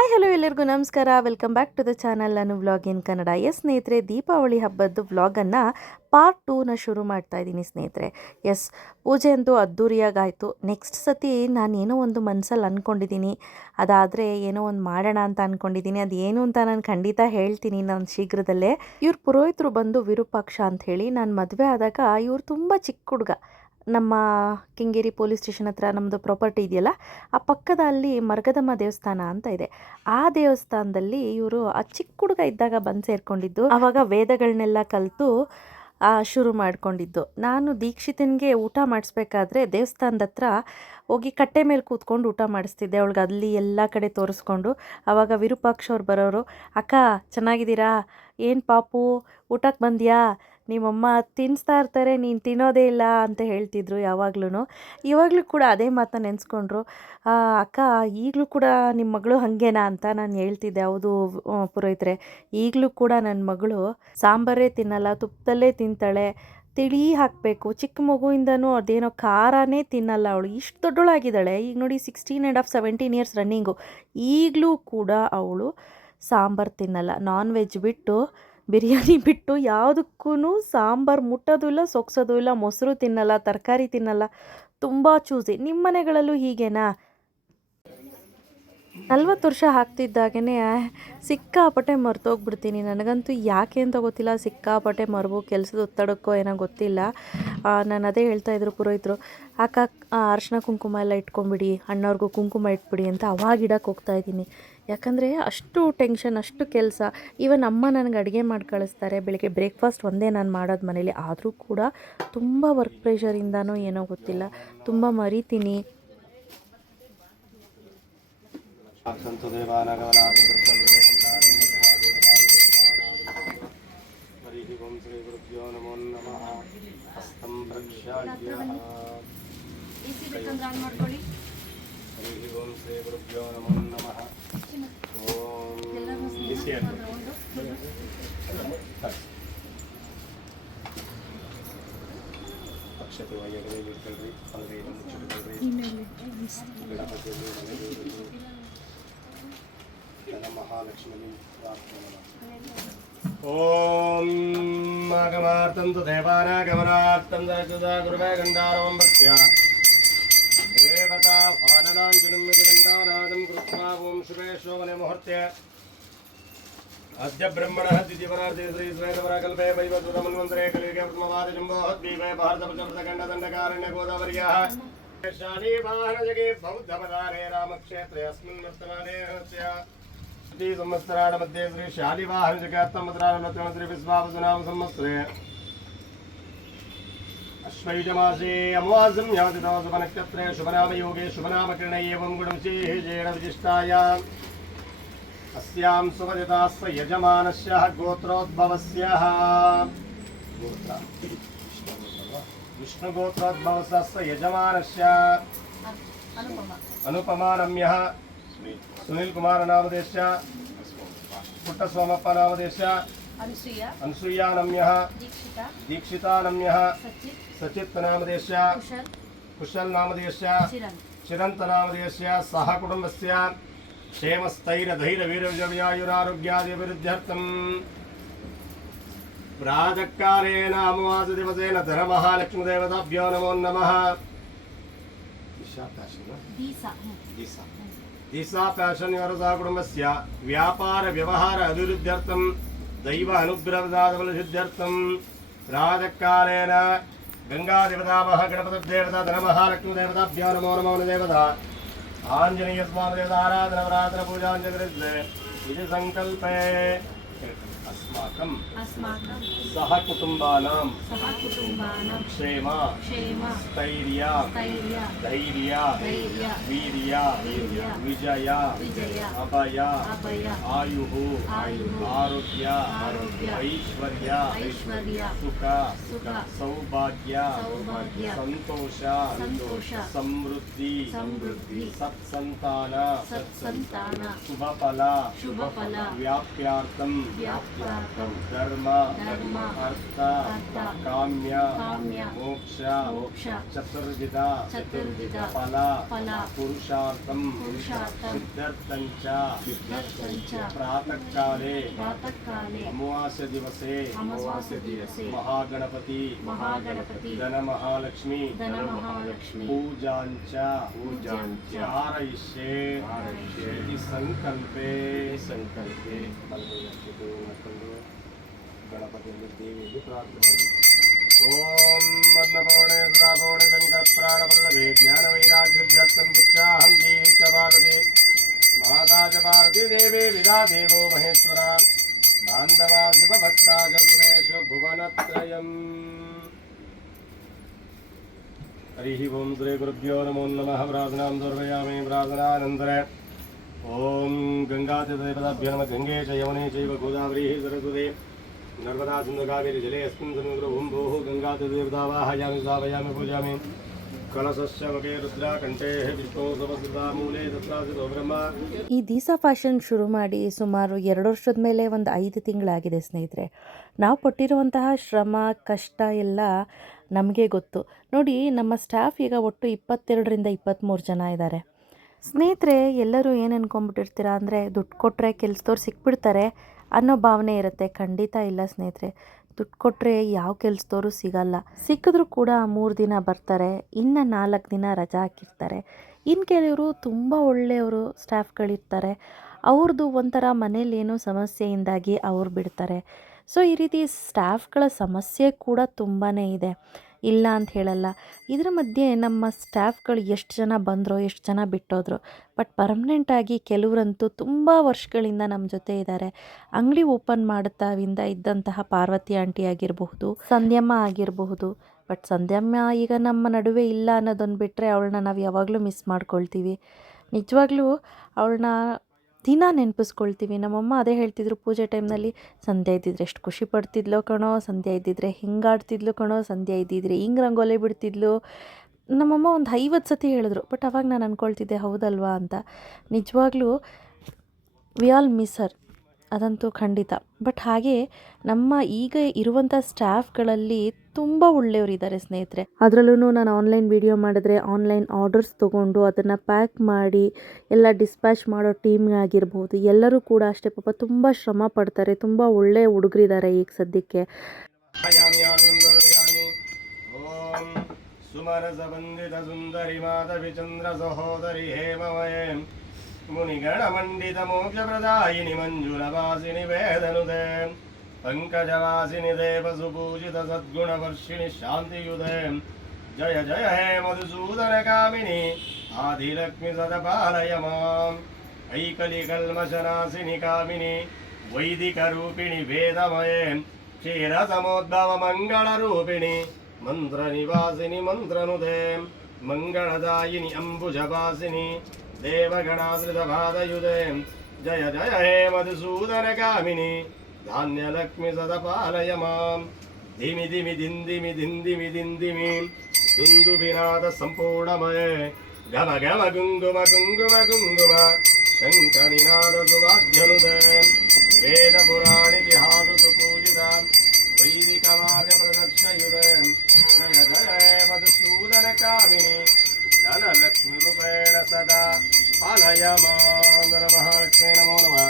Hi hello ಎಲ್ಲರಿಗೂ ನಮಸ್ಕಾರ. Welcome back to the channel ನಾನು ವ್ಲಾಗ್ ಇನ್ ಕನ್ನಡ. ಎಸ್ ಸ್ನೇಹಿತರೆ, ದೀಪಾವಳಿ ಹಬ್ಬದ್ದು ವ್ಲಾಗನ್ನು ಪಾರ್ಟ್ ಟೂನ ಶುರು ಮಾಡ್ತಾ ಇದ್ದೀನಿ ಸ್ನೇಹಿತರೆ. ಎಸ್ ಪೂಜೆ ಅಂತೂ ಅದ್ದೂರಿಯಾಗಾಯಿತು. ನೆಕ್ಸ್ಟ್ ಸತಿ ನಾನು ಏನೋ ಒಂದು ಮನಸ್ಸಲ್ಲಿ ಅಂದ್ಕೊಂಡಿದ್ದೀನಿ ಅದಾದರೆ ಏನೋ ಒಂದು ಮಾಡೋಣ ಅಂತ ಅಂದ್ಕೊಂಡಿದ್ದೀನಿ ಅದು ಏನು ಅಂತ ನಾನು ಖಂಡಿತ ಹೇಳ್ತೀನಿ ನಾನು ಶೀಘ್ರದಲ್ಲೇ. ಇವ್ರ ಪುರೋಹಿತರು ಬಂದು ವಿರೂಪಾಕ್ಷ ಅಂತ ಹೇಳಿ ನಾನು ಮದುವೆ ಆದಾಗ ಇವ್ರು ತುಂಬ ಚಿಕ್ಕ ಹುಡುಗ. ನಮ್ಮ ಕೆಂಗೇರಿ ಪೊಲೀಸ್ ಸ್ಟೇಷನ್ ಹತ್ರ ನಮ್ಮದು ಪ್ರಾಪರ್ಟಿ ಇದೆಯಲ್ಲ, ಆ ಪಕ್ಕದ ಅಲ್ಲಿ ಮರ್ಗದಮ್ಮ ದೇವಸ್ಥಾನ ಅಂತ ಇದೆ. ಆ ದೇವಸ್ಥಾನದಲ್ಲಿ ಇವರು ಆ ಚಿಕ್ಕ ಹುಡುಗ ಇದ್ದಾಗ ಬಂದು ಸೇರ್ಕೊಂಡಿದ್ದು ಆವಾಗ ವೇದಗಳನ್ನೆಲ್ಲ ಕಲಿತು ಶುರು ಮಾಡಿಕೊಂಡಿದ್ದು. ನಾನು ದೀಕ್ಷಿತನಿಗೆ ಊಟ ಮಾಡಿಸ್ಬೇಕಾದ್ರೆ ದೇವಸ್ಥಾನದ ಹತ್ರ ಹೋಗಿ ಕಟ್ಟೆ ಮೇಲೆ ಕೂತ್ಕೊಂಡು ಊಟ ಮಾಡಿಸ್ತಿದ್ದೆ. ಅವಳಿಗೆ ಅಲ್ಲಿ ಎಲ್ಲ ಕಡೆ ತೋರಿಸ್ಕೊಂಡು ಆವಾಗ ವಿರೂಪಾಕ್ಷ ಅವ್ರು ಬರೋರು, ಅಕ್ಕ, ಚೆನ್ನಾಗಿದ್ದೀರಾ? ಏನು ಪಾಪು? ಊಟಕ್ಕೆ ಬಂದ್ಯಾ? ನಿಮ್ಮಮ್ಮ ತಿನ್ನಿಸ್ತಾ ಇರ್ತಾರೆ, ನೀನು ತಿನ್ನೋದೇ ಇಲ್ಲ ಅಂತ ಹೇಳ್ತಿದ್ರು ಯಾವಾಗ್ಲೂ ಇವಾಗಲೂ ಕೂಡ ಅದೇ ಮಾತನ್ನ ನೆನೆಸ್ಕೊಂಡ್ರು ಅಕ್ಕ, ಈಗಲೂ ಕೂಡ ನಿಮ್ಮ ಮಗಳು ಹಾಗೇನಾ ಅಂತ ನಾನು ಹೇಳ್ತಿದ್ದೆ. ಹೌದು ಪುರೋಹಿತರೆ, ಈಗಲೂ ಕೂಡ ನನ್ನ ಮಗಳು ಸಾಂಬಾರೇ ತಿನ್ನಲ್ಲ ತುಪ್ಪದಲ್ಲೇ ತಿಂತಾಳೆ, ತಿಳಿ ಹಾಕಬೇಕು. ಚಿಕ್ಕ ಮಗುವಿಂದನೂ ಅದೇನೋ ಖಾರನೇ ತಿನ್ನಲ್ಲ ಅವಳು, ಇಷ್ಟು ದೊಡ್ಡವಳಾಗಿದ್ದಾಳೆ. ಈಗ ನೋಡಿ sixteen and half seventeen years running ಈಗಲೂ ಕೂಡ ಅವಳು ಸಾಂಬಾರು ತಿನ್ನಲ್ಲ ನಾನ್ ವೆಜ್ ಬಿಟ್ಟು ಬಿರಿಯಾನಿ ಬಿಟ್ಟು ಯಾವುದಕ್ಕೂ ಸಾಂಬಾರು ಮುಟ್ಟೋದು ಇಲ್ಲ, ಸೊಗ್ಸೋದು ಇಲ್ಲ, ಮೊಸರು ತಿನ್ನಲ್ಲ, ತರಕಾರಿ ತಿನ್ನಲ್ಲ, ತುಂಬ ಚೂಸಿ ನಿಮ್ಮ ಮನೆಗಳಲ್ಲೂ ಹೀಗೇನಾ? ನಲ್ವತ್ತು ವರ್ಷ ಹಾಕ್ತಿದ್ದಾಗೇ ಸಿಕ್ಕಾಪಟ್ಟೆ ಮರ್ತೋಗ್ಬಿಡ್ತೀನಿ. ನನಗಂತೂ ಯಾಕೆ ಅಂತ ಗೊತ್ತಿಲ್ಲ. ಸಿಕ್ಕಾಪಟ್ಟೆ ಮರಬು ಕೆಲಸದ ಒತ್ತಡಕ್ಕೋ ಏನೋ ಗೊತ್ತಿಲ್ಲ. ನಾನು ಅದೇ ಹೇಳ್ತಾ ಇದ್ರು ಪುರೋಹಿತರು, ಅಕ್ಕ ಅರ್ಶಿನ ಕುಂಕುಮ ಎಲ್ಲ ಇಟ್ಕೊಂಬಿಡಿ ಅಣ್ಣವ್ರಿಗೂ ಕುಂಕುಮ ಇಟ್ಬಿಡಿ ಅಂತ ಅವಾಗ ಇಡಕ್ಕೆ ಹೋಗ್ತಾ ಇದ್ದೀನಿ. ಯಾಕಂದರೆ ಅಷ್ಟು ಟೆನ್ಷನ್ ಅಷ್ಟು ಕೆಲಸ. ಈವನ್ ಅಮ್ಮ ನನಗೆ ಅಡುಗೆ ಮಾಡಿ ಕಳಿಸ್ತಾರೆ. ಬೆಳಗ್ಗೆ ಬ್ರೇಕ್ಫಾಸ್ಟ್ ಒಂದೇ ನಾನು ಮಾಡೋದು ಮನೇಲಿ. ಆದರೂ ಕೂಡ ತುಂಬ ವರ್ಕ್ ಪ್ರೆಷರಿಂದನೋ ಏನೋ ಗೊತ್ತಿಲ್ಲ. ತುಂಬ ಮರಿತೀನಿ. ಹರಿ ಓಂ ಶ್ರೀ ಗುರುಭ್ಯೋ ನಮೋ ನಮಃ ಅಕ್ಷತವಾಗಿ ಎಡದಲ್ಲಿ ಇಟ್ಕೊಳ್ರಿ ಆದರೆ ಮುಚ್ಚಿಟ್ಕೊಳ್ರಿ ಗಣಪತಿ ಧನ ಮಹಾಲಕ್ಷ್ಮಿ ಓಂ ಆಗಮಾರ್ತಂತು ದೇವಾನಾಗಮನಾರ್ಥಂ ಗುರುವೇ ಗಂಡಾರವಂ ಭಕ್ತ್ಯ देवता भाननाञ्जलिं दण्डानादं कृत्वा ॐ शुभेशोमने मुहूर्ते अद्य ब्रह्मणः द्वितीयपरार्थे श्रीश्वेतपराकल्पे वैवस्वतमन्वन्तरे कलिगे ब्रह्मवादजम्बोहद्वीपे भारतपचमृतखण्डदण्डकारण्यगोदावर्याः शानीवाहनजगे बौद्धपदारे रामक्षेत्रे अस्मिन् वर्तमाने संवत्सराणमध्ये श्रीशालिवाहनजगात्तमत्राणमत्राणश्रीविश्वापसुनाम संवत्सरे अश्वयुजमासे अमुवासं यावतिता शुभनामयोगे शुभनामकिरणे एवं गुणंसि अस्यां सुपदिता यजमानस्यः गोत्रोद्भवस्यः। विष्णुगोत्रोद्भवस्य यजमानस्य अनुपमानम्यः। सुनीलकुमारनामदेश्य। पुट्टसोमप्पनामदेश्य। अनुसूयानम्यः दीक्षितानम्यः सचित्तनामदेश कुशलनामदेश चिरन्तनामदेश सह कुटुम्बस्य क्षेमस्थैरधैर्यवीरव्यव्यायुरारोग्यादिभिवृद्ध्यर्थम् प्रातःकालेन अमवासदिवसेन धनमहालक्ष्मीदेवताभ्यो नमो नमः दिशा फैशन् व्यवसा कुटुम्बस्य व्यापारव्यवहार अभिवृद्ध्यर्थं दैव अनुग्रहदातबलसिद्ध्यर्थं प्रातःकालेन गङ्गादेवतामः गणपतिदेवता धनमहालक्ष्मीदेवताभ्यो नमो नमो देवता आञ्जनेय स्वामिदेवता आराधना प्रार्थना पूजाञ्जलिर्ले इति सङ्कल्पे अस्माकम् अस्माकं सह कुटुम्बानां सह कुटुम्बानां क्षेमा क्षेमा स्थैर्या स्थैर्या धैर्या धैर्या वीर्या वीर्या विजया विजया अभया अभया आयुः आयुः आरोग्य आरोग्य ऐश्वर्य ऐश्वर्य सुख सुख सौभाग्य सौभाग्य संतोष संतोष समृद्धि समृद्धि सत्सन्तान सत्सन्तान शुभफला शुभफला व्याप्यार्थं व्याप्य धर्म अर्थ काम्य मोक्ष चतुर्विधा फल पुरुषार्थम सिद्धार्थं च प्रातःकाले अमावास्य दिवसे महागणपति धन महालक्ष्मी पूजा इति संकल्पे सङ्कल्पे। गणपतये गणपतिर्मे देवेभि प्रार्थयामि ॐ मन्नपूर्णे सदापूर्णशङ्करप्राणवल्लभे माता च पार्वती देवी विदा देवो महेश्वरा नमो नम प्रार्थनां दुर्वयामि प्रार्थनानन्तरे ಓಂ ಶ್ರೀ ನಮ, ಗಂಗೇ ಚ ಚೈವ ಗೋದಾವರಿ, ಸರಸ್ವತಿ. ನರ್ಮದಾ ಸಿಂಧು ಕಾವೇರಿ ಜಲೆ ಅಸ್ಮಿನ್ ಸಮುದ್ರ ಓಂ ಭೋ ಗಂಗಾತಿದೇವತಾ ವಾಹಯಾಮಿ ಸ್ಥಾಪಯಾಮಿ ಪೂಜಾಮಿ. ಈ ದೀಸಾ ಫ್ಯಾಷನ್ ಶುರು ಮಾಡಿ ಸುಮಾರು ಎರಡು ವರ್ಷದ ಮೇಲೆ ಒಂದು ಐದು ತಿಂಗಳಾಗಿದೆ ಸ್ನೇಹಿತರೆ. ನಾವು ಪಟ್ಟಿರುವಂತಹ ಶ್ರಮ, ಕಷ್ಟ ಎಲ್ಲ ನಮಗೆ ಗೊತ್ತು. ನೋಡಿ, ನಮ್ಮ ಸ್ಟಾಫ್ ಈಗ ಒಟ್ಟು ಇಪ್ಪತ್ತೆರಡರಿಂದ ಇಪ್ಪತ್ತ್ಮೂರು ಜನ ಇದ್ದಾರೆ. ಸ್ನೇಹಿತರೆ, ಎಲ್ಲರೂ ಏನು ಅನ್ಕೊಂಬಿಟ್ಟಿರ್ತೀರಾ ಅಂದರೆ ದುಡ್ಡು ಕೊಟ್ಟರೆ ಕೆಲಸದವ್ರು ಸಿಕ್ಬಿಡ್ತಾರೆ ಅನ್ನೋ ಭಾವನೆ ಇರುತ್ತೆ. ಖಂಡಿತ ಇಲ್ಲ ಸ್ನೇಹಿತರೆ. ದುಡ್ಡು ಕೊಟ್ಟರೆ ಯಾವ ಕೆಲಸದವರು ಸಿಗಲ್ಲ. ಸಿಕ್ಕಿದ್ರೂ ಕೂಡ ಮೂರು ದಿನ ಬರ್ತಾರೆ, ಇನ್ನು ನಾಲ್ಕು ದಿನ ರಜಾ ಹಾಕಿರ್ತಾರೆ. ಇನ್ನು ಕೆಲವರು ತುಂಬ ಒಳ್ಳೆಯವರು ಸ್ಟಾಫ್ಗಳಿರ್ತಾರೆ. ಅವ್ರದ್ದು ಒಂಥರ ಮನೇಲಿ ಏನೋ ಸಮಸ್ಯೆಯಿಂದಾಗಿ ಅವ್ರು ಬಿಡ್ತಾರೆ. ಸೊ, ಈ ರೀತಿ ಸ್ಟಾಫ್ಗಳ ಸಮಸ್ಯೆ ಕೂಡ ತುಂಬಾ ಇದೆ. ಇಲ್ಲ ಅಂತ ಹೇಳಲ್ಲ. ಇದರ ಮಧ್ಯೆ ನಮ್ಮ ಸ್ಟಾಫ್ಗಳು ಎಷ್ಟು ಜನ ಬಂದರೋ, ಎಷ್ಟು ಜನ ಬಿಟ್ಟೋದ್ರು ಬಟ್ ಪರ್ಮನೆಂಟಾಗಿ ಕೆಲವರಂತೂ ತುಂಬ ವರ್ಷಗಳಿಂದ ನಮ್ಮ ಜೊತೆ ಇದ್ದಾರೆ ಅಂಗಡಿ ಓಪನ್ ಮಾಡುತ್ತಾವಿಂದ ಇದ್ದಂತಹ ಪಾರ್ವತಿ ಆಂಟಿ ಆಗಿರಬಹುದು, ಸಂಧ್ಯಮ್ಮ ಆಗಿರಬಹುದು ಬಟ್ ಸಂಧ್ಯಮ್ಮ ಈಗ ನಮ್ಮ ನಡುವೆ ಇಲ್ಲ ಅನ್ನೋದೊಂದು ಬಿಟ್ಟರೆ ಅವಳನ್ನ ನಾವು ಯಾವಾಗಲೂ ಮಿಸ್ ಮಾಡ್ಕೊಳ್ತೀವಿ. ನಿಜವಾಗ್ಲೂ ಅವಳನ್ನ ದಿನ ನೆನಪಿಸ್ಕೊಳ್ತೀವಿ. ನಮ್ಮಮ್ಮ ಅದೇ ಹೇಳ್ತಿದ್ರು, ಪೂಜೆ ಟೈಮ್ನಲ್ಲಿ, ಸಂಧ್ಯಾ ಇದ್ದಿದ್ರೆ ಎಷ್ಟು ಖುಷಿ ಪಡ್ತಿದ್ಲೋ ಕಣೋ, ಸಂಧ್ಯಾ ಇದ್ದಿದ್ರೆ ಹಿಂಗೆ ಆಡ್ತಿದ್ಲು ಕಣೋ, ಸಂಧ್ಯಾ ಇದ್ದಿದ್ರೆ ಹಿಂಗೆ ರಂಗೋಲೆ ಬಿಡ್ತಿದ್ಲು. ನಮ್ಮಮ್ಮ ಒಂದು ಐವತ್ತು ಸತಿ ಹೇಳಿದ್ರು, ಬಟ್ ಅವಾಗ ನಾನು ಅಂದ್ಕೊಳ್ತಿದ್ದೆ ಹೌದಲ್ವಾ? ಅಂತ. ನಿಜವಾಗ್ಲೂ ವಿ ಆಲ್ ಮಿಸ್ ಹರ್ ಅದಂತೂ ಖಂಡಿತ. ಬಟ್ ಹಾಗೆ ನಮ್ಮ ಈಗ ಇರುವಂಥ ಸ್ಟಾಫ್ಗಳಲ್ಲಿ ತುಂಬ ಒಳ್ಳೆಯವರಿದ್ದಾರೆ ಸ್ನೇಹಿತರೆ. ಅದರಲ್ಲೂ ನಾನು ಆನ್ಲೈನ್ ವಿಡಿಯೋ ಮಾಡಿದ್ರೆ ಆನ್ಲೈನ್ ಆರ್ಡರ್ಸ್ ತೊಗೊಂಡು ಅದನ್ನು ಪ್ಯಾಕ್ ಮಾಡಿ, ಎಲ್ಲ ಡಿಸ್ಪ್ಯಾಚ್ ಮಾಡೋ ಟೀಮ್ ಆಗಿರ್ಬೋದು, ಎಲ್ಲರೂ ಕೂಡ ಅಷ್ಟೇ ಪಾಪ ತುಂಬ ಶ್ರಮ ಪಡ್ತಾರೆ, ತುಂಬ ಒಳ್ಳೆಯ ಹುಡುಗರಿದ್ದಾರೆ ಈಗ ಸದ್ಯಕ್ಕೆ. ಸುಮರಸ ವಂದಿತ ಸುಂದರಿ ಮಾಧವಿ ಚಂದ್ರ ಸಹೋದರಿ मुनिगणमण्डितमोक्षप्रदायिनि मञ्जुलवासिनि वेदनुदे पङ्कजवासिनि देवसुपूजितसद्गुणवर्षिणि शान्तियुधे जय जय हे मधुसूदनकामिनि आदिलक्ष्मि सदपालय माम् ऐकलिकल्मशनासिनि कामिनि वैदिकरूपिणि वेदमये क्षीरसमोद्भवमङ्गलरूपिणि मन्त्रनिवासिनि मन्त्रनुदे मङ्गलदायिनि अम्बुजवासिनि దేవగణాశ్రితపాదయుదే జయ జయ హే మధుసూదనగామిని ధాన్యలక్ష్మి సదపాలయ మాం. ధిమి ధిమి దిందిమి దిందిమి దిందిమి దుందు వినాద సంపూర్ణమయే. గమ గమ గుంగుమ గుంగుమ గుంగుమ. శంకరినాద సువాద్యనుదే ಮಹಾಲಕ್ಷ್ಮೇ ನಮೋ ನಮಃ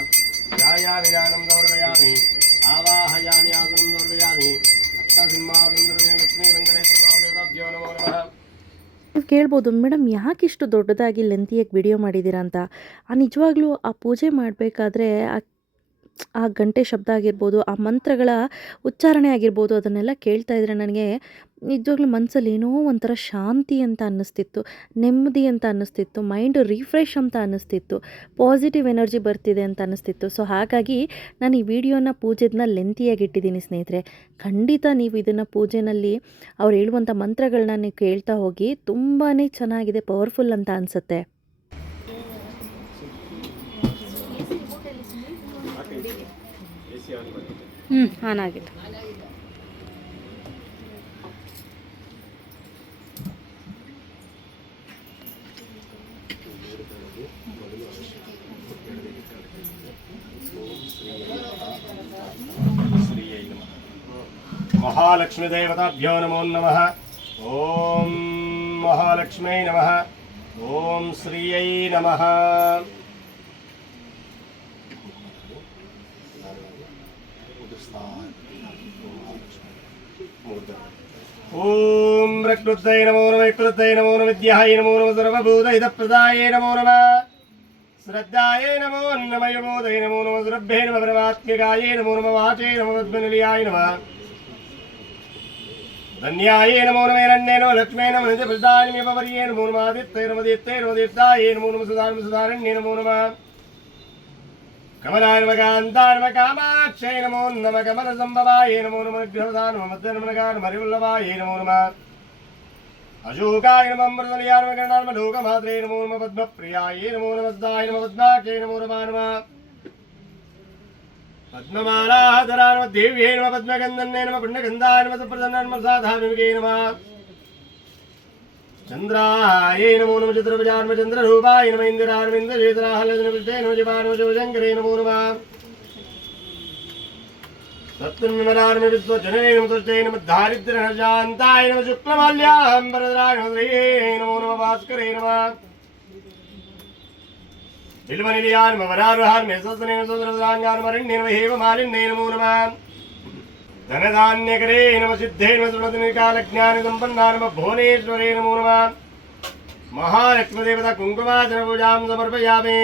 ವೆಂಕಟೇಶ್ವರ ದೇವತಾಭ್ಯೋ ನಮೋ ನಮಃ ನೀವು ಕೇಳ್ಬೋದು, ಮೇಡಮ್, ಯಾಕೆ ಇಷ್ಟು ದೊಡ್ಡದಾಗಿ ಲೆಂತಿಯಾಗಿ ವಿಡಿಯೋ ಮಾಡಿದ್ದೀರಾ ಅಂತ? ಆ, ನಿಜವಾಗ್ಲೂ ಆ ಪೂಜೆ ಮಾಡಬೇಕಾದ್ರೆ ಆ ಆ ಗಂಟೆ ಶಬ್ದ ಆಗಿರ್ಬೋದು, ಆ ಮಂತ್ರಗಳ ಉಚ್ಚಾರಣೆ ಆಗಿರ್ಬೋದು, ಅದನ್ನೆಲ್ಲ ಕೇಳ್ತಾ ಇದ್ರೆ ನನಗೆ ನಿಜವಾಗ್ಲೂ ಮನಸ್ಸಲ್ಲಿ ಏನೋ ಒಂಥರ ಶಾಂತಿ ಅಂತ ಅನ್ನಿಸ್ತಿತ್ತು, ನೆಮ್ಮದಿ ಅಂತ ಅನ್ನಿಸ್ತಿತ್ತು, ಮೈಂಡ್ ರಿಫ್ರೆಶ್ ಅಂತ ಅನ್ನಿಸ್ತಿತ್ತು, ಪಾಸಿಟಿವ್ ಎನರ್ಜಿ ಬರ್ತಿದೆ ಅಂತ ಅನ್ನಿಸ್ತಿತ್ತು. ಸೊ ಹಾಗಾಗಿ ನಾನು ಈ ವಿಡಿಯೋನ ಪೂಜೆದನ್ನ ಲೆಂತಿಯಾಗಿ ಇಟ್ಟಿದ್ದೀನಿ ಸ್ನೇಹಿತರೆ. ಖಂಡಿತ ನೀವು ಇದನ್ನು ಪೂಜೆನಲ್ಲಿ ಅವ್ರು ಹೇಳುವಂಥ ಮಂತ್ರಗಳನ್ನ ನೀವು ಕೇಳ್ತಾ ಹೋಗಿ ತುಂಬಾ ಚೆನ್ನಾಗಿದೆ, ಪವರ್ಫುಲ್ ಅಂತ ಅನಿಸುತ್ತೆ. ಹ್ಞೂ ಆನ್ ಆಗಿತ್ತು ಓಂ ಶ್ರೀ महालक्ष्मीदेवताभ्यो नमो नमः ॐ महालक्ष्म्यै नमः ॐ श्रियै नमः ॐ प्रकृत्यै नमो नमः विकृत्यै नमो नमः विद्यायै नमो नमः सर्वभूतहितप्रदायै नमो नमः श्रद्धायै नमो नमः यमोदय नमो नमः सुरभ्ये नमः परमात्मिकायै नमो नमः वाचे नमो पद्मनिलयाय नमः धन्याये नमो नमः हिरण्ये नमः लक्ष्मे नमः निजप्रदायिमे पवर्ये नमो नमः आदित्ये नमः दीप्ते नमः दीप्ताये नमो नमः सुधारम सुधारण्ये नमो नमः కమలాన్వకాంతాన్వ కామాక్షై నమో నమ కమల సంభవాయ నమో నమ గృహదానమ మధ్యనమనగాను మరివుల్లవాయ నమో నమ అశోకాయ నమ మృదలయాన్వ గణాన్మ లోకమాత్రే నమో నమ పద్మప్రియాయ నమో నమస్తాయ నమ పద్మాక్షే నమో నమ నమ పద్మమాలాధరాన్వ దేవ్యై నమ సాధామికే నమ. చంద్రాయ నమో నమ చతుర్భుజాన్మచంద్ర రూపాయ నమ ఇందిరాన్మింద చేతురాహలజనృతే నమ జపానమ శివశంకరే నమో నమ సత్తున్మరాన్మి విశ్వజనరే నమ తుష్టే నమ దారిద్ర్యహజాంతాయ నమ శుక్లమాల్యాంబరద్రాయ నమో నమ భాస్కరే నమ ఇల్మనిలియాన్ మవరారుహాన్ మెసస్నేన సుందరదాంగాన్ మరణ్యేన హేవ మాలిన్నే నమో నమ ధనధాన్యకరే నమ సిద్ధే నమ సుమతికాల జ్ఞాన సంపన్నానమ భువనేశ్వరే నమో నమ మహాలక్ష్మదేవత కుంకుమాచన పూజాం సమర్పయామి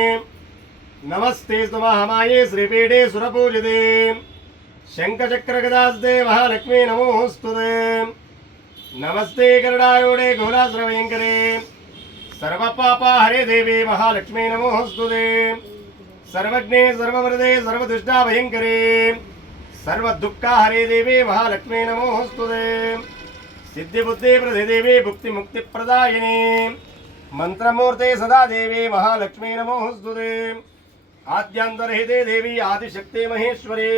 నమస్తే స్తమహమాయే శ్రీపీఠే సురపూజితే శంఖచక్రగదాస్తే మహాలక్ష్మీ నమోస్తు నమస్తే కరుడాయూడే గౌలాశ్రవయంకరే సర్వపాపా హరే దేవి మహాలక్ష్మీ నమోస్తు సర్వజ్ఞే సర్వమృదే సర్వదుష్టాభయంకరే సర్వదుఃఖా హరిదేవి మహాలక్ష్మీ నమోస్తుదే సిద్ధిబుద్ధి ప్రతిదేవి భుక్తి ముక్తి ప్రదాయిని మంత్రమూర్తే సదాదేవి మహాలక్ష్మీ నమోస్తుదే ఆద్యాంతర్హితే దేవి ఆదిశక్తి మహేశ్వరి.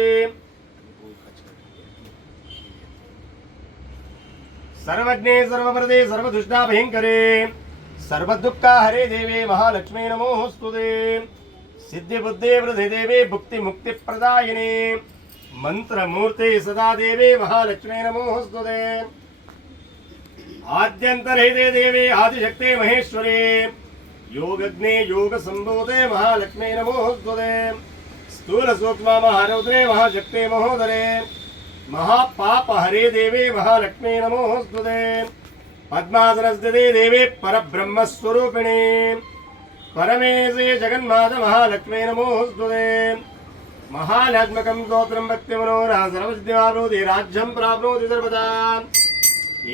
సర్వజ్ఞే సర్వప్రదే సర్వదుష్టా భయంకరే సర్వదుఃఖ హరే దేవే మహాలక్ష్మీ నమోస్తుదే సిద్ధిబుద్ధి వృధి భుక్తి ముక్తి ప్రదాయిని देवी आदिशक्ति महेश्वरी सर्वज्ञे सर्ववरदे सर्वदुष्टा भयङ्करे सर्वदुःखा हरे देवे महालक्ष्मी नमोऽस्तुते सिद्धिबुद्धे वृद्धि देवे भुक्तिमुक्तिप्रदायिनी मन्त्रमूर्ते सदा देवे महालक्ष्मी नमोऽस्तुते आद्यन्तरहिते देवे आदिशक्ते महेश्वरे योगज्ञे योगसम्भूते महालक्ष्मी नमोऽस्तुते स्थूलसूक्ष्म महारौद्रे महाशक्ते महोदरे महापाप हरे देवे महालक्ष्मी नमोऽस्तुते पद्मासनस्थिते देवे परब्रह्मस्वरूपिणे परमेशे जगन्मात महालक्ष्मी नमोऽस्तुते महालात्मकं स्तोत्रं भक्तिमनोरः सर्वसिद्धिमाप्नोति राज्यं प्राप्नोति सर्वदा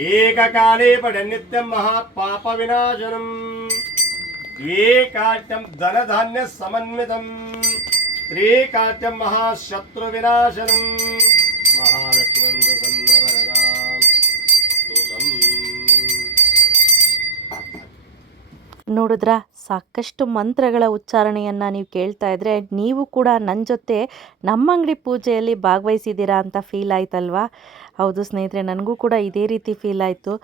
एककाले पठन् नित्यं महापापविनाशनम् द्वे काट्यं धनधान्यसमन्वितं त्रिकाट्यं महाशत्रुविनाशनम् ನೋಡಿದ್ರ? ಸಾಕಷ್ಟು ಮಂತ್ರಗಳ ಉಚ್ಚಾರಣೆಯನ್ನು ನೀವು ಕೇಳ್ತಾ ಇದ್ರೆ ನೀವು ಕೂಡ ನನ್ನ ಜೊತೆ ನಮ್ಮ ಅಂಗಡಿ ಪೂಜೆಯಲ್ಲಿ ಭಾಗವಹಿಸಿದ್ದೀರಾ ಅಂತ ಫೀಲ್ ಆಯ್ತಲ್ವಾ? ಹೌದು ಸ್ನೇಹಿತರೆ, ನನಗೂ ಕೂಡ ಇದೇ ರೀತಿ ಫೀಲ್ ಆಯಿತು.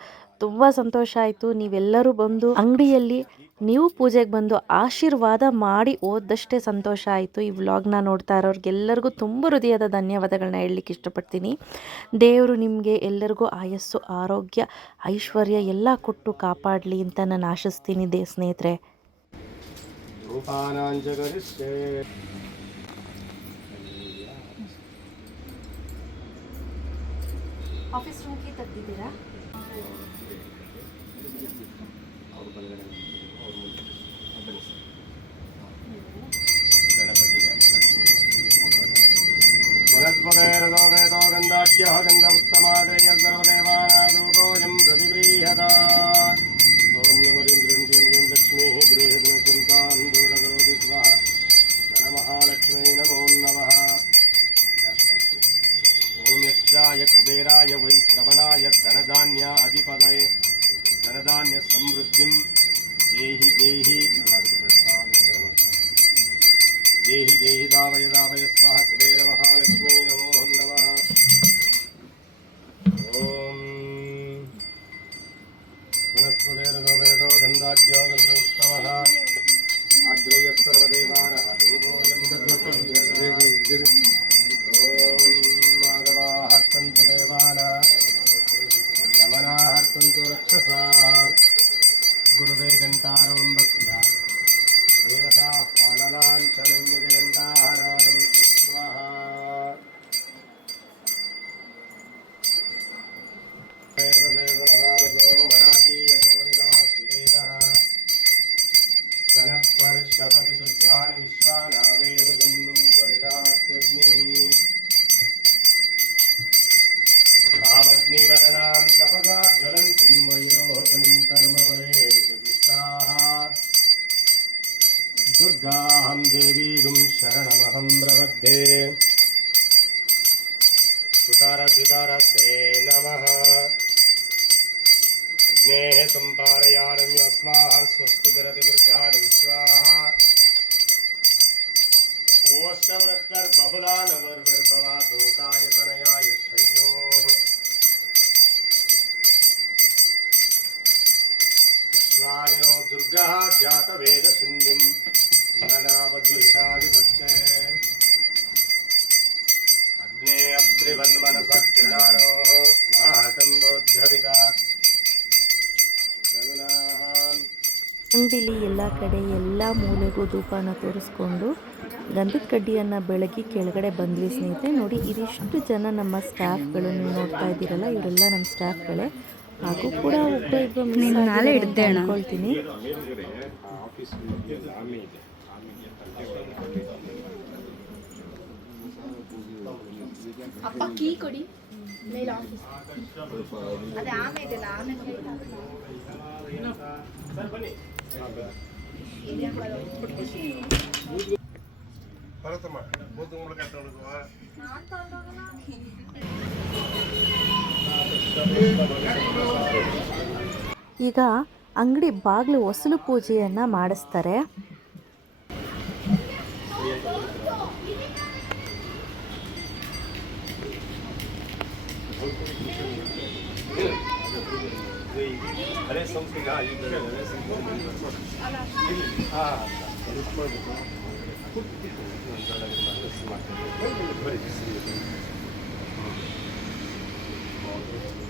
ತುಂಬ ಸಂತೋಷ ಆಯಿತು. ನೀವೆಲ್ಲರೂ ಬಂದು ಅಂಗಡಿಯಲ್ಲಿ ನೀವು ಪೂಜೆಗೆ ಬಂದು ಆಶೀರ್ವಾದ ಮಾಡಿ ಓದ್ದಷ್ಟೇ ಸಂತೋಷ ಆಯಿತು. ಈ ವ್ಲಾಗ್ನ ನೋಡ್ತಾ ಇರೋರಿಗೆಲ್ಲರಿಗೂ ತುಂಬ ಹೃದಯದ ಧನ್ಯವಾದಗಳನ್ನ ಹೇಳಲಿಕ್ಕೆ ಇಷ್ಟಪಡ್ತೀನಿ. ದೇವರು ನಿಮಗೆ ಎಲ್ಲರಿಗೂ ಆಯಸ್ಸು ಆರೋಗ್ಯ ಐಶ್ವರ್ಯ ಎಲ್ಲ ಕೊಟ್ಟು ಕಾಪಾಡಲಿ ಅಂತ ನಾನು ಆಶಿಸ್ತೀನಿ ದೇ ಸ್ನೇಹಿತರೆ. ಆಫೀಸ್ ರೂಮ್ಗೆ ತೆಗ್ದಿದ್ದೀರಾ? वाक्यः गन्ध उत्तमाग्रयः सर्वदेवानारूपोऽयं प्रतिगृह्यता। ॐ नमरीन्द्रं किं ह्रीं लक्ष्मीः गृहेतुं चिन्तां दूरकरोति स्वाहा। गणमहालक्ष्मी नमो नमः। ॐ यक्षाय कुबेराय वै श्रवणाय धनधान्या अधिपदये धनधान्यसमृद्धिं देहि देहि देहि देहि दावय दावय स्वाहा कुबेरमहा। ಮೂಲೆಗೂ ಧೂಪನ ತೋರಿಸ್ಕೊಂಡು ಗಂಧದ ಕಡ್ಡಿಯನ್ನು ಬೆಳಗ್ಗೆ ಕೆಳಗಡೆ ಬಂದ್ವಿ ಸ್ನೇಹಿತರೆ. ನೋಡಿ ಇದಿಷ್ಟು ಜನ ನಮ್ಮ ಸ್ಟಾಫ್ಗಳು ನೀವು ನೋಡ್ತಾ ಇದ್ದೀರಲ್ಲ ಇವರೆಲ್ಲ ನಮ್ಮ ಸ್ಟಾಫ್ಗಳೇ. ಹಾಗೂ ಕೂಡ ಒಬ್ಬ ಇಬ್ಬರು ನೀನು ನಾಳೆ. ಅನ್ಕೊಳ್ತೀನಿ. ಅಪ್ಪ ಕೀ ಕೊಡಿ. ಮೇಲೆ ಆಫೀಸ್ ಅದೇ ಆಮೆ ಇದೆಯಲ್ಲ ಆಮೆ ಈಗ ಅಂಗಡಿ ಬಾಗಿಲು ಹೊಸಲು ಪೂಜೆಯನ್ನು ಮಾಡಿಸ್ತಾರೆ. ಹಳೆ ಸಂಸ್ಕೃತಿ ಹಾಂ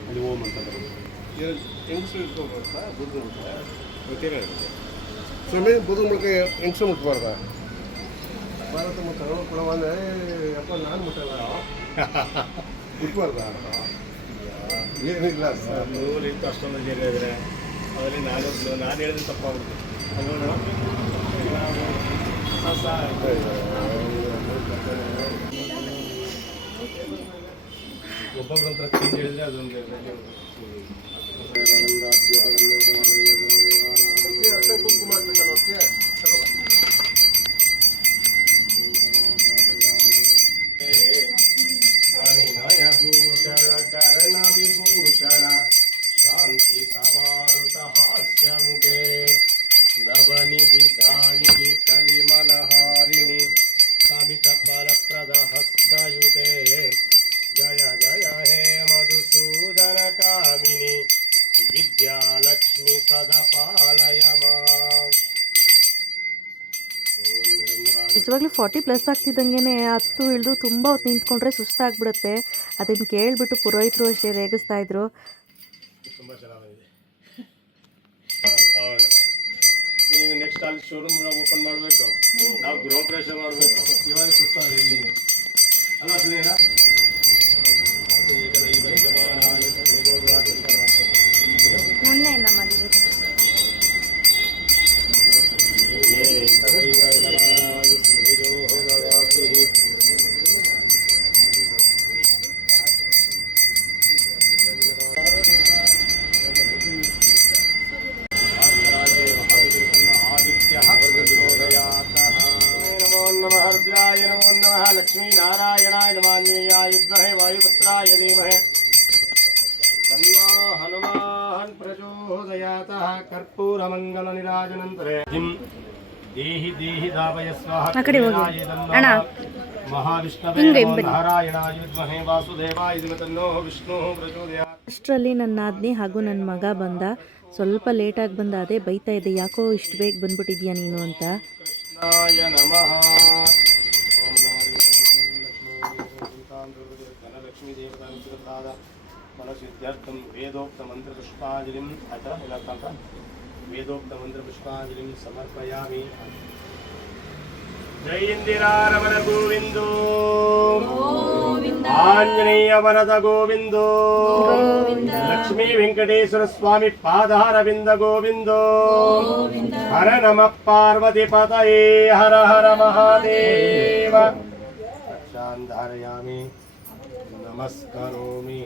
ಅಲ್ಲಿ ಓಮ್ ಅಂತ ಹೆಂಗಸರು ಇಟ್ಕೊಳ್ಬೇಕಾ ಬುದ್ಧ ಗೊತ್ತಿಲ್ಲ ಸಮಯ ಬುದು ಮುಳ್ಕ ಹೆಂಗ್ಸು ಮುಟ್ಬಾರ್ದ ಭಾರತ ಮುಟ್ಟ ಕೊಡವ ಅಂದರೆ ಅಪ್ಪ ನಾನು ಮುಟ್ಟಲ್ಲ ಮುಟ್ಬಾರ್ದ ಏನಿಲ್ಲ ಸರ್. ಇತ್ತು ಅಷ್ಟೊಂದು ಜನ ಇದ್ರೆ ಅದರಲ್ಲಿ ನಾನು ನಾನು ಹೇಳಿದ್ರೆ ತಪ್ಪಾಗುತ್ತೆ. ಹತ್ರ ಚೇಂಜ್ ಹೇಳಿದ್ರೆ ಅದೊಂದು ಅಷ್ಟೇ ಕುಂಕುಮ ಫಾರ್ಟಿ ಪ್ಲಸ್ ಆಗ್ತಿದ್ದಂಗೆ ಹತ್ತು ಇಳಿದು ತುಂಬ ಹೊತ್ತು ನಿಂತ್ಕೊಂಡ್ರೆ ಸುಸ್ತಾಗ್ಬಿಡುತ್ತೆ. ಅದನ್ನು ಕೇಳಿಬಿಟ್ಟು ಪುರೋಹಿತರು ಅಷ್ಟೇ ರೇಗಿಸ್ತಾ ಇದ್ರು. ನೀವು ನೆಕ್ಸ್ಟ್ ಅಲ್ಲಿ ಶೋರೂಮ್ ಓಪನ್ ಮಾಡಬೇಕು? ನಾವು ಗೃಹ ಪ್ರವೇಶ ಮಾಡಬೇಕು. ಇವಾಗ ಸುಸ್ತಾರೆ ಇಲ್ಲಿ. ಅಲ್ಲ ಸುನೀಲ? ಮುಂದೆಯಿಂದ ಮಾಡಿದ್ರು लक्ष्मीनारायणाय नमाञ्जनेयाय विद्महे वायुपुत्राय धीमहि तन्नो हनुमान् प्रचोदयातः कर्पूरमङ्गलनिराजनन्तरे देहि ಅಷ್ಟರಲ್ಲಿ ನನ್ನ ನಾದಿನಿ ಹಾಗೂ ನನ್ನ ಮಗ ಬಂದ ಸ್ವಲ್ಪ ಲೇಟಾಗಿ ಬಂದ ಅದೇ ಬೈತಾ ಇದೆ ಯಾಕೋ ಇಷ್ಟು ಬೇಗ ಬಂದ್ಬಿಟ್ಟಿದ್ಯಾ ನೀನು ಅಂತ ಕೃಷ್ಣಾಯ ನಮಃ ಓಂ ಧನಲಕ್ಷ್ಮೀ ದೇವತಾಂತೃತಾದ ಮನಸಿದ್ಧಾರ್ಥಂ ವೇದೋಕ್ತ వేదోక్తమంత్ర పుష్పాంజలిని సమర్పయామి జై ఇందిరారమణ గోవిందో ఆంజనేయ వరద గోవిందో లక్ష్మీ వెంకటేశ్వర స్వామి పాదారవింద గోవిందో హర నమ పార్వతి పతయే హర హర మహాదేవ రక్షాన్ నమస్కరోమి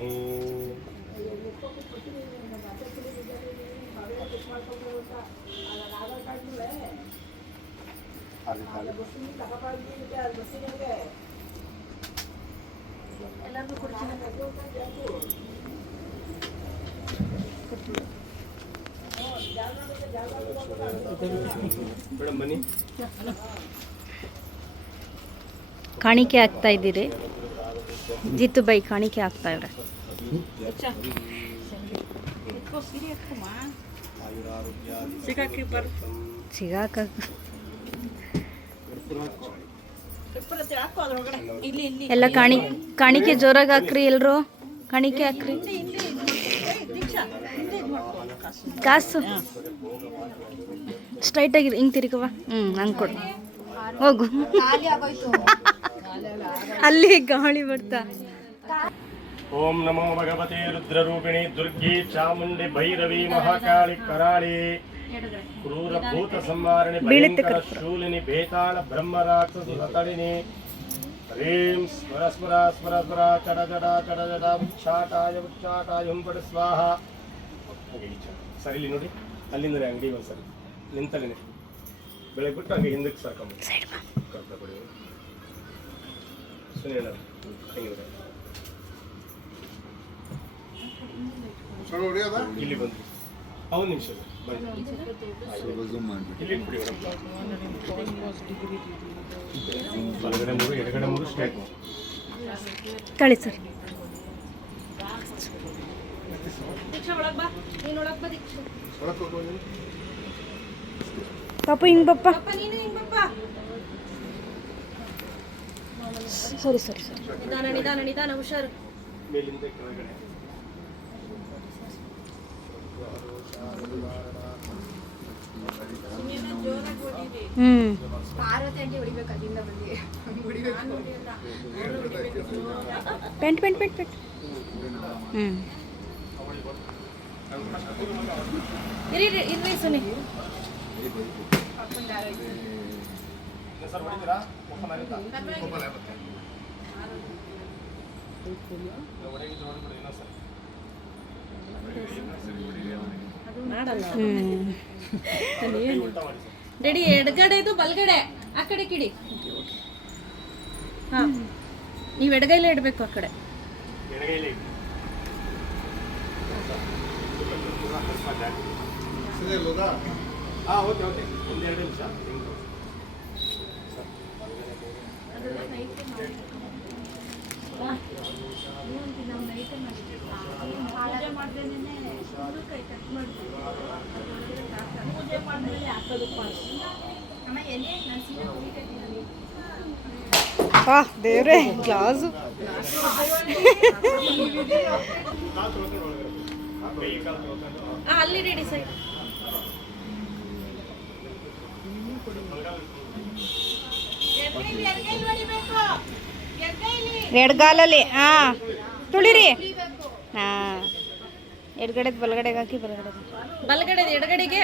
ಕಾಣಿಕೆ ಆಗ್ತಾ ಇದ್ದೀರಿ. ಜಿತ್ತು ಬೈ ಕಾಣಿಕೆ ಆಗ್ತಾ ಇವ್ರೆ. ಸಿಗಾಕ ಎಲ್ಲ ಕಾಣಿ ಕಾಣಿಕೆ ಜೋರಾಗಿ ಹಾಕ್ರಿ ಎಲ್ರು. ಕಾಣಿಕೆ ಹಾಕ್ರಿ. ಕಾಸು. ಸ್ಟ್ರೈಟ್ ಆಗಿರಿ. ಹಿಂಗೆ ತಿರ್ಗವ ಹ್ಞೂ ಹಂಗೆ ಕೊಡು. ಹೋಗು. ಅಲ್ಲಿ ಗಾಳಿ ಬರ್ತಾ. ಓಂ ನಮೋ ಭಗವತೆ ರುದ್ರರೂಪಿಣಿ ದುರ್ಗಿ ಚಾಮುಂಡಿ ಭೈರವಿ ಮಹಾಕಾಳಿ ಕರಾಳಿ. ಕ್ರೂರ ಭೂತ ಸಂಹಾರಣೆ ಭಯಂಕರ ಶೂಲಿನಿ ಬೇತಾಳ ಬ್ರಹ್ಮ ರಾಕ್ಷಸ ಹತಳಿನಿ ಹ್ರೀಂ ಸ್ಮರ ಸ್ಮರ ಸ್ಮರ ಸ್ಮರ ಚಡ ಜಡ ಚಡ ಜಡ ಉಚ್ಚಾಟಾಯ ಉಚ್ಚಾಟಾಯ ಹುಂಪಡ ಸ್ವಾಹ. ಸರಿ ಇಲ್ಲಿ ನೋಡಿ. ಅಲ್ಲಿಂದ ಅಂಗಡಿ ಒಂದು ಸರಿ ನಿಂತಲ್ಲಿ ಬೆಳಗ್ಗೆ ಬಿಟ್ಟು ಹಂಗೆ ಹಿಂದಕ್ಕೆ ಸರ್ಕೊಂಬಿಡಿ ಕರ್ಕೊಂಡು ಕೊಡಿ ಸುನೀಲ ಇಲ್ಲಿ ಬಂದು ಒಂದು ನಿಮಿಷ ತಳಿ ಸರ್ ಪಾಪ ಹಿಂಗ್ ಬಪ್ಪ. ಸರಿ ಸರಿ ಸರಿ. ನಿಧಾನ ನಿಧಾನ ನಿಧಾನ ಹುಷಾರು. ಮೇಲಿಂದ ಕೆಳಗಡೆ. ಹ್ಞೂ ಪಾರ್ವತಿ ಆಂಟಿ ಹೊಡಿಬೇಕು ಅಲ್ಲಿಂದ ಬಂದಿ ಪೆಂಟ್ ಪೆಂಟ್ ಪೆಂಟ್ ಪೆಂಟ್ ಹ್ಞೂ ಇರಿ ಇರಿ, ಇರ್ರಿ ಸುನಿ ಸರ್ ಹೊಡಿತೀರಾ ರೆಡಿ ಎಡಗಡೆದು ಬಲಗಡೆ. ಆ ಕಡೆ ಕಿಡಿ. ಹಾ. ನೀವು ಎಡಗೈಲೇ ಇಡಬೇಕು ಆ ಕಡೆ. ಎಡಗೈಲಿ ಹಾ ದೇವ್ರೆ ಗ್ಲಾಸು. ಆ, ಅಲ್ಲಿ ರೆಡಿ ಸೈಡ್ ಎಡ್ಗಾಲಲ್ಲಿ ಹಾ ತುಳಿರಿ. ಹಾಂ ಎಡಗಡೆದು ಬಲಗಡೆಗೆ ಹಾಕಿ ಬಲಗಡೆ ಬಲಗಡೆ ಎಡಗಡೆಗೆ.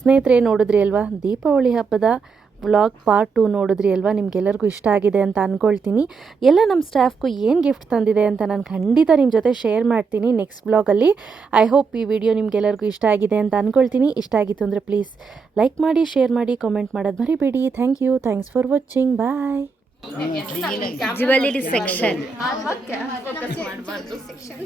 ಸ್ನೇಹಿತರೆ ನೋಡಿದ್ರಿ ಅಲ್ವಾ? ದೀಪಾವಳಿ ಹಬ್ಬದ ವ್ಲಾಗ್ ಪಾರ್ಟ್ ಟು ನೋಡಿದ್ರಿ ಅಲ್ವಾ? ನಿಮ್ಗೆಲ್ಲರಿಗೂ ಇಷ್ಟ ಆಗಿದೆ ಅಂತ ಅಂದ್ಕೊಳ್ತೀನಿ ಎಲ್ಲ ನಮ್ಮ ಸ್ಟಾಫ್ಗೂ ಏನು ಗಿಫ್ಟ್ ತಂದಿದೆ ಅಂತ ನಾನು ಖಂಡಿತ ನಿಮ್ಮ ಜೊತೆ ಶೇರ್ ಮಾಡ್ತೀನಿ ನೆಕ್ಸ್ಟ್ ಬ್ಲಾಗಲ್ಲಿ ಐ ಹೋಪ್ ಈ ವಿಡಿಯೋ ನಿಮ್ಗೆಲ್ಲರಿಗೂ ಇಷ್ಟ ಆಗಿದೆ ಅಂತ ಅಂದ್ಕೊಳ್ತೀನಿ ಇಷ್ಟ ಆಗಿತ್ತು ಅಂದರೆ ಪ್ಲೀಸ್ ಲೈಕ್ ಮಾಡಿ ಶೇರ್ ಮಾಡಿ ಕಾಮೆಂಟ್ ಮಾಡೋದು ಮರಿಬೇಡಿ. Thank you thanks for watching bye jewellery section ಮಾಡಬಾರ್ದು ಸೆಕ್ಷನ್